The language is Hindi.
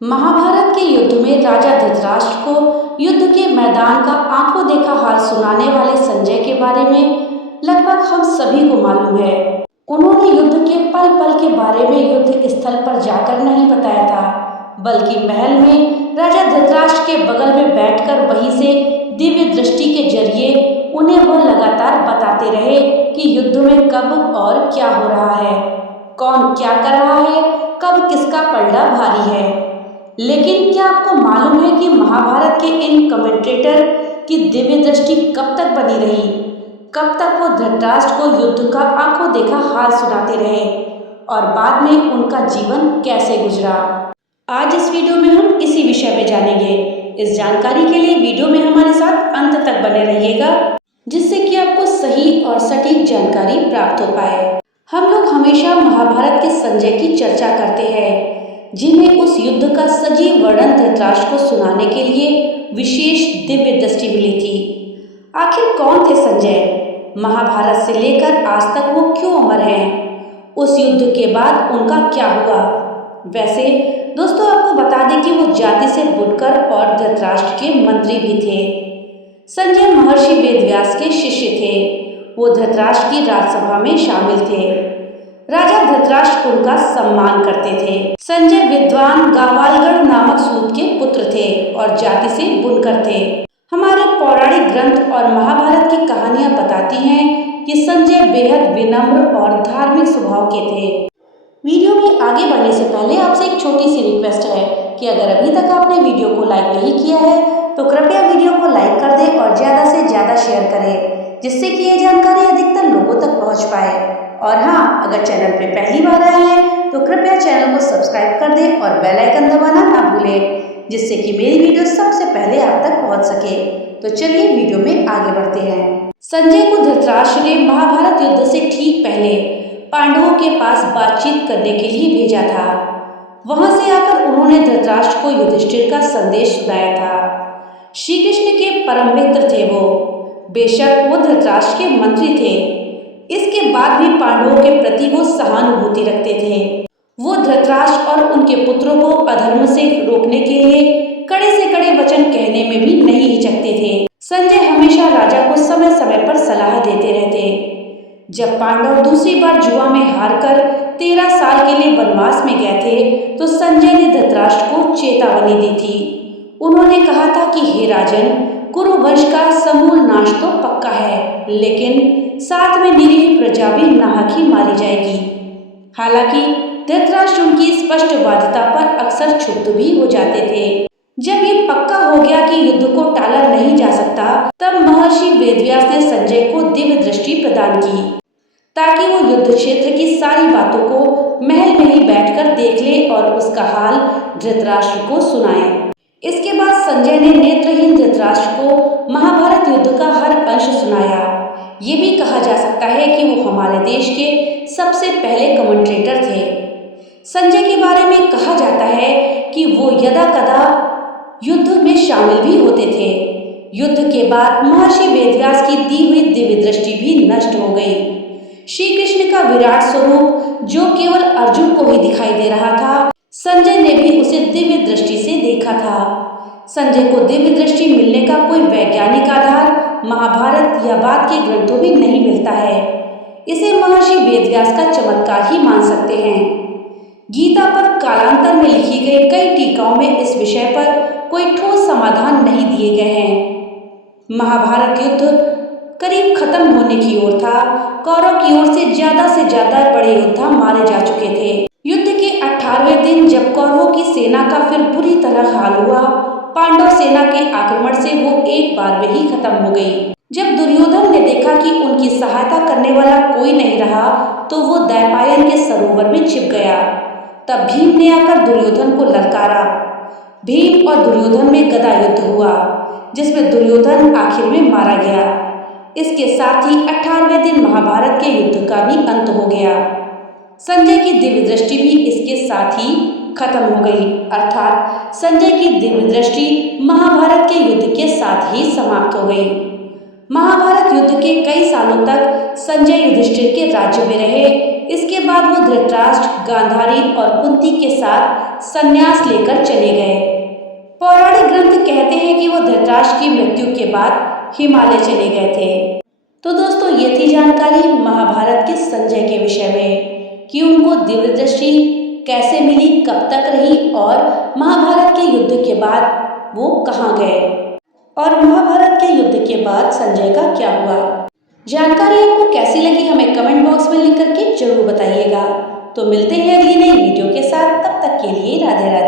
महाभारत के युद्ध में राजा धृतराष्ट्र को युद्ध के मैदान का आंखों देखा हाल सुनाने वाले संजय के बारे में लगभग हम सभी को मालूम है। उन्होंने युद्ध के पल पल के बारे में युद्ध स्थल पर जाकर नहीं बताया था, बल्कि महल में राजा धृतराष्ट्र के बगल में बैठकर वहीं से दिव्य दृष्टि के जरिए उन्हें वह लगातार बताते रहे कि युद्ध में कब और क्या हो रहा है, कौन क्या कर रहा है, कब किसका पलड़ा भारी है। लेकिन क्या आपको मालूम है कि महाभारत के इन कमेंटेटर की दिव्य दृष्टि कब तक बनी रही, कब तक वो धृतराष्ट्र को युद्ध का आंखों देखा हाल सुनाते रहे और बाद में उनका जीवन कैसे गुजरा। आज इस वीडियो में हम इसी विषय में जानेंगे। इस जानकारी के लिए वीडियो में हमारे साथ अंत तक बने रहिएगा, जिससे कि आपको सही और सटीक जानकारी प्राप्त हो पाए। हम लोग हमेशा महाभारत के संजय की चर्चा करते हैं, जिन्हें उस युद्ध का सजीव वर्णन धृतराष्ट्र को सुनाने के लिए विशेष दिव्य दृष्टि मिली थी। आखिर कौन थे संजय? महाभारत से लेकर आज तक वो क्यों अमर हैं? उस युद्ध के बाद उनका क्या हुआ? वैसे दोस्तों, आपको बता दें कि वो जाति से बुनकर और धृतराष्ट्र के मंत्री भी थे। संजय महर्षि वेदव्यास के शिष्य थे। वो धृतराष्ट्र की राजसभा में शामिल थे। राजा धृतराष्ट्र उनका सम्मान करते थे। संजय विद्वान गावालगढ़ नामक सूत के पुत्र थे और जाति से बुनकर थे। हमारे पौराणिक ग्रंथ और महाभारत की कहानियां बताती हैं कि संजय बेहद विनम्र और धार्मिक स्वभाव के थे। वीडियो में आगे बढ़ने से पहले आपसे एक छोटी सी रिक्वेस्ट है कि अगर अभी तक आपने वीडियो को लाइक नहीं किया है तो कृपया वीडियो को लाइक कर दें और ज़्यादा से ज़्यादा शेयर करें, जिससे कि ये जानकारी अधिकतर लोगों तक पहुंच पाए। और हाँ, अगर चैनल पे पहली बार आए हैं तो कृपया चैनल को सब्सक्राइब कर दें और बेल आइकन दबाना ना भूलें, जिससे कि मेरी वीडियो सबसे पहले आप तक पहुंच सके। तो चलिए वीडियो में आगे बढ़ते हैं। संजय को धृतराष्ट्र ने महाभारत युद्ध से ठीक पहले पांडवों के पास बातचीत करने के लिए भेजा था। वहां से आकर उन्होंने धृतराष्ट्र को युधिष्ठिर का संदेश सुनाया था। श्री कृष्ण के परम मित्र थे वो। बेशक वो धृतराष्ट्र के मंत्री थे, इसके बाद भी पांडवों के प्रति वो सहानुभूति रखते थे। वो धृतराष्ट्र और उनके पुत्रों को अधर्म से रोकने के लिए कड़े से कड़े वचन कहने में भी नहीं हिचकते थे। संजय हमेशा राजा को समय समय पर सलाह देते रहते। जब पांडव दूसरी बार जुआ में हारकर 13 साल के लिए वनवास में गए थे तो संजय ने धृतराष्ट्र को चेतावनी दी थी। उन्होंने कहा था कि हे राजन, कुरुवंश का समूल नाश तो पक्का है, लेकिन साथ में निरीह प्रजा भी नाहक ही मारी जाएगी। हालांकि धृतराष्ट्र उनकी स्पष्टवादिता पर अक्सर क्षुब्ध भी हो जाते थे। जब ये पक्का हो गया कि युद्ध को टाला नहीं जा सकता, तब महर्षि वेदव्यास ने संजय को दिव्य दृष्टि प्रदान की, ताकि वो युद्ध क्षेत्र की सारी बातों को महल में ही बैठकर देख ले और उसका हाल धृतराष्ट्र को सुनाए। इसके बाद संजय ने नेत्रहीन धृतराष्ट्र को महाभारत युद्ध का हर अंश सुनाया। ये भी कहा जा सकता है कि वो हमारे देश के सबसे पहले कमेंटेटर थे। संजय के बारे में कहा जाता है कि वो यदा कदा युद्ध में शामिल भी होते थे। युद्ध के बाद महर्षि वेदव्यास की दी हुई दिव्य दृष्टि भी नष्ट हो गई। श्री कृष्ण का विराट स्वरूप जो केवल अर्जुन को ही दिखाई दे रहा था, संजय ने भी उसे दिव्य दृष्टि से देखा था। संजय को दिव्य दृष्टि मिलने का कोई वैज्ञानिक आधार महाभारत या बाद के ग्रंथों में नहीं मिलता है। इसे महर्षि वेदव्यास का चमत्कार ही मान सकते हैं। गीता पर कालांतर में लिखी गई कई टीकाओं में इस विषय पर कोई ठोस समाधान नहीं दिए गए हैं। महाभारत युद्ध करीब खत्म होने की ओर था। कौरव की ओर से ज्यादा बड़े योद्धा मारे जा चुके थे। युद्ध के 18वें दिन जब कौरवों की सेना का फिर बुरी तरह हाल हुआ, पांडव सेना के आक्रमण से वो एक बार में ही खत्म हो गई। जब दुर्योधन ने देखा कि उनकी सहायता करने वाला कोई नहीं रहा, तो वो द्वैपायन के सरोवर में छिप गया। तब भीम ने आकर दुर्योधन को ललकारा। भीम और दुर्योधन में गदा युद्ध हुआ, जिसमें दुर्योधन आखिर में मारा गया। इसके साथ ही 18वें दिन महाभारत के युद्ध का भी अंत हो गया। संजय की दिव्य दृष्टि भी इसके साथ ही खत्म हो गई, अर्थात संजय की दिव्य दृष्टि महाभारत के युद्ध के साथ ही समाप्त हो गई। महाभारत युद्ध के कई सालों तक संजय युधिष्ठिर के राज्य में रहे। इसके बाद वो धृतराष्ट्र, गांधारी और कुंती के साथ संन्यास लेकर चले गए। पौराणिक ग्रंथ कहते हैं कि वो धृतराष्ट्र की मृत्यु के बाद हिमालय चले गए थे। तो दोस्तों, ये थी जानकारी महाभारत के संजय के विषय में कि उनको दिव्य दृष्टि कैसे मिली, कब तक रही और महाभारत के युद्ध के बाद वो कहाँ गए और महाभारत के युद्ध के बाद संजय का क्या हुआ। जानकारी आपको कैसी लगी हमें कमेंट बॉक्स में लिख करके जरूर बताइएगा। तो मिलते हैं अगली नई वीडियो के साथ, तब तक के लिए राधे राधे।